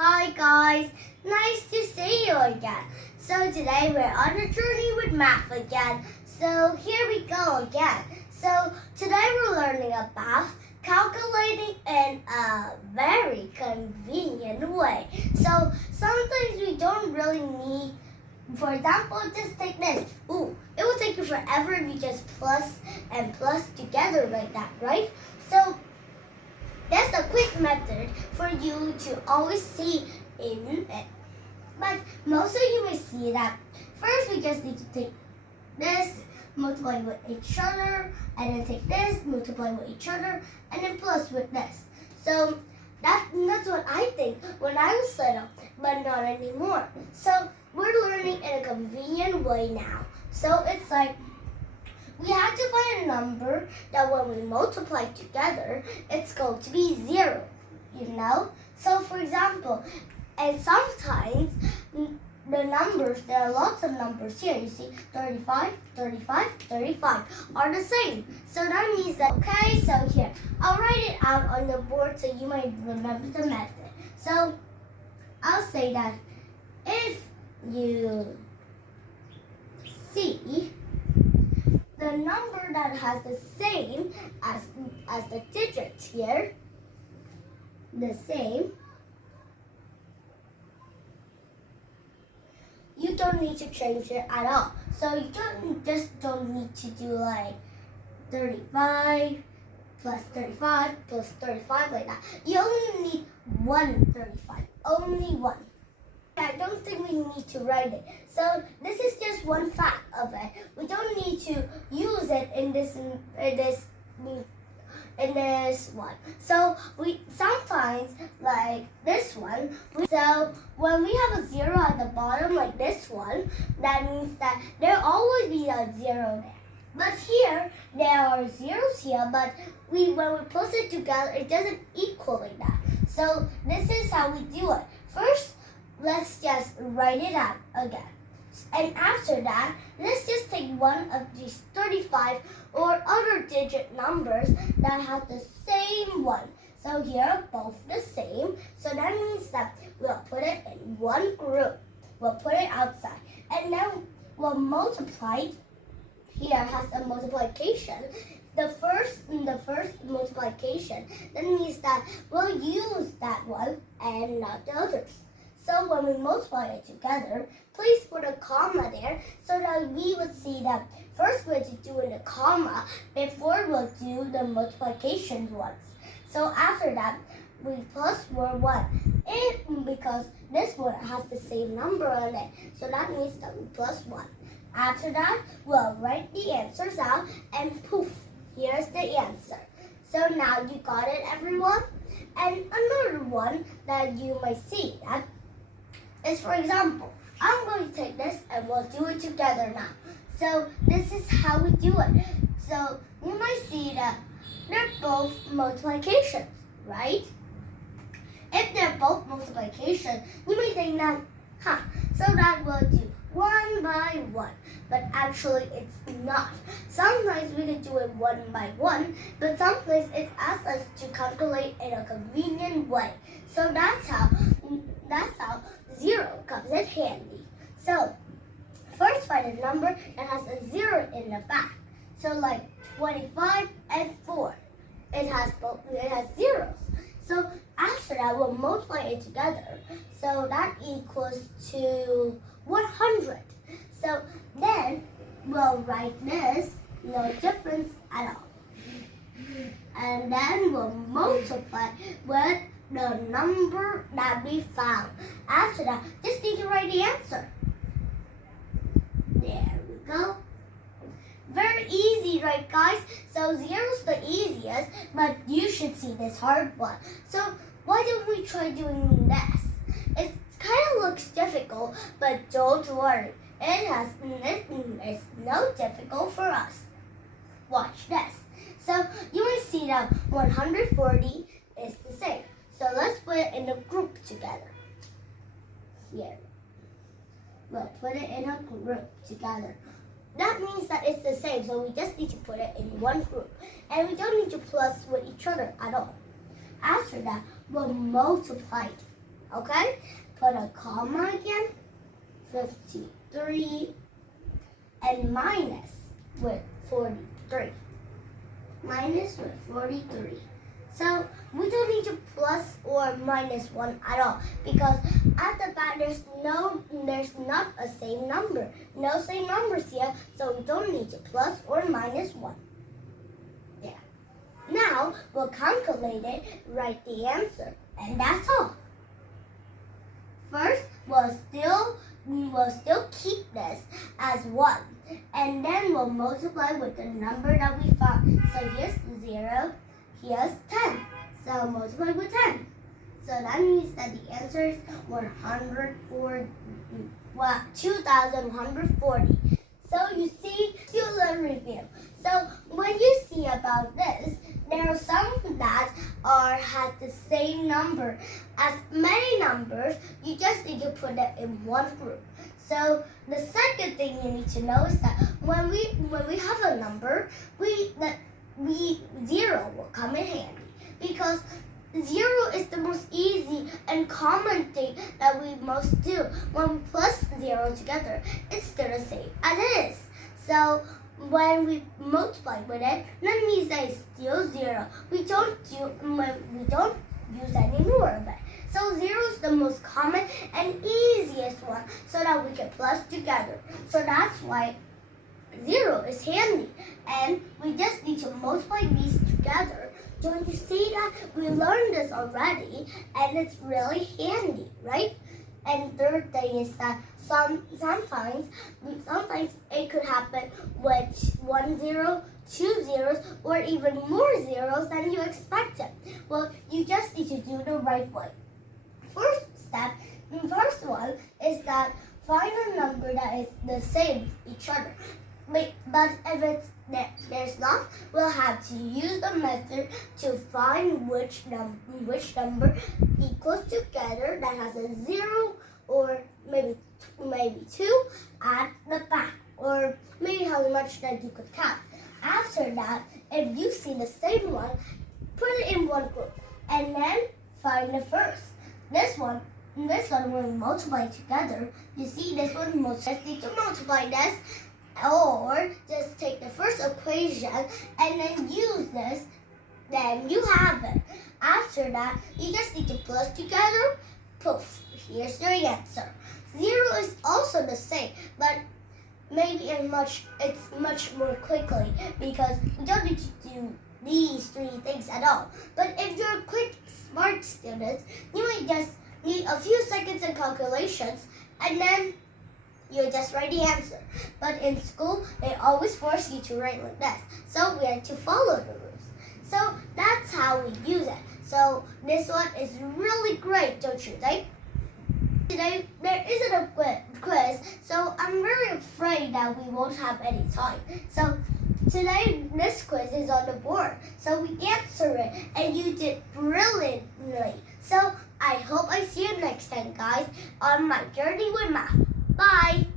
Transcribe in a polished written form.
Hi guys, nice to see you again. So today we're on a journey with math again. So here we go again. So today we're learning about calculating in a very convenient way. So sometimes we don't really need, for example, just take this. It will take you forever if you just plus and plus together like that, right? So that's a quick method for you to always see in it. But most of you may see that first we just need to take this, multiply with each other, and then take this, multiply with each other, and then plus with this. So that's what I think when I was little, but not anymore. So we're learning in a convenient way now. So it's like we have to find a number that when we multiply together, it's going to be 0, you know? So for example, and sometimes the numbers, there are lots of numbers here. You see 35, 35, 35 are the same. So that means that, okay, so here, I'll write it out on the board so you might remember the method. So I'll say that if you see the number that has the same as the digits here, the same, you don't need to change it at all. So you don't need to do like 35 plus 35 plus 35 like that. You only need one 35, only one. I don't think we need to write it. So this is just one fact of it. We don't need to use it in this one. So we sometimes like this one. So when we have a 0 at the bottom like this one, that means that there'll always be a 0 there. But here there are zeros here, but when we plus it together, it doesn't equal like that. So this is how we do it. First, let's just write it out again. And after that, let's just take one of these 35 or other digit numbers that have the same one. So here are both the same. So that means that we'll put it in one group. We'll put it outside. And now we'll multiply. Here has a multiplication. The first multiplication, that means that we'll use that one and not the others. So when we multiply it together, please put a comma there so that we would see that first we're to do in a comma before we'll do the multiplication ones. So after that, we plus 1. Because this one has the same number on it, so that means that we plus 1. After that, we'll write the answers out and poof, here's the answer. So now you got it, everyone? And another one that you might see that is, for example, I'm going to take this and we'll do it together now. So this is how we do it. So you might see that they're both multiplications, right? If they're both multiplication, you may think that, so that we'll do 1 by 1. But actually it's not. Sometimes we can do it 1 by 1, but sometimes it asks us to calculate in a convenient way. So that's how 0 comes in handy. So first find a number that has a 0 in the back. So like 25 and 4. It has zeros. So after that we'll multiply it together. So that equals to 100. So then we'll write this, no difference at all. And then we'll multiply with the number that we found. After that, just need to write the answer. There we go. Very easy, right guys? So 0's the easiest, but you should see this hard one. So why don't we try doing this? It kind of looks difficult, but don't worry. It's no difficult for us. Watch this. So you will see that 140 is the same. So let's put it in a group together. Here. We'll put it in a group together. That means that it's the same, so we just need to put it in one group. And we don't need to plus with each other at all. After that, we'll multiply it Okay? Put a comma again. 53 and minus with 43. Minus with 43. So we don't need to plus or minus 1 at all because at the back there's not a same number. No same numbers here, so we don't need to plus or minus 1. Yeah. Now we'll calculate it, write the answer, and that's all. First, we'll still keep this as 1, and then we'll multiply with the number that we found. So here's 0, here's 10. So multiply with 10. So that means that the answer is 2,140. So you see, still a review. So when you see about this, there are some that has the same number as many numbers. You just need to put it in one group. So the second thing you need to know is that when we have a number, zero will come in handy because 0 is the most easy and common thing that we most do. When we plus 0 together, it's still the same as it is. So when we multiply with it, that means that it's still 0. We don't use any more of it. So 0 is the most common and easiest one so that we can plus together. So that's why 0 is handy. And we just need to multiply these together. Don't you see that? We learned this already and it's really handy, right? And third thing is that sometimes it could happen with 1 0, 2 zeros, or even more zeros than you expected. Well, you just need to do the right way. First one is that find a number that is the same each other. But if there's not, we'll have to use the method to find which number equals together that has a 0 or maybe 2 at the back, or maybe how much that you could count. After that, if you see the same one, put it in one group and then find the first. This one will multiply together. You see this one, just need to multiply this, or just take the first equation and then use this, then you have it. After that, you just need to plus together, poof, here's your answer. 0 is also the same, but maybe it's much more quickly because we don't need to do these 3 things at all. But if you're a quick, smart student, you might just need a few seconds of calculations and then you just write the answer. But in school, they always force you to write like this. So we had to follow the rules. So that's how we use it. So this one is really great, don't you think? Today, there isn't a quiz, so I'm very afraid that we won't have any time. So today, this quiz is on the board. So we answer it, and you did brilliantly. So I hope I see you next time, guys, on my journey with math. Bye!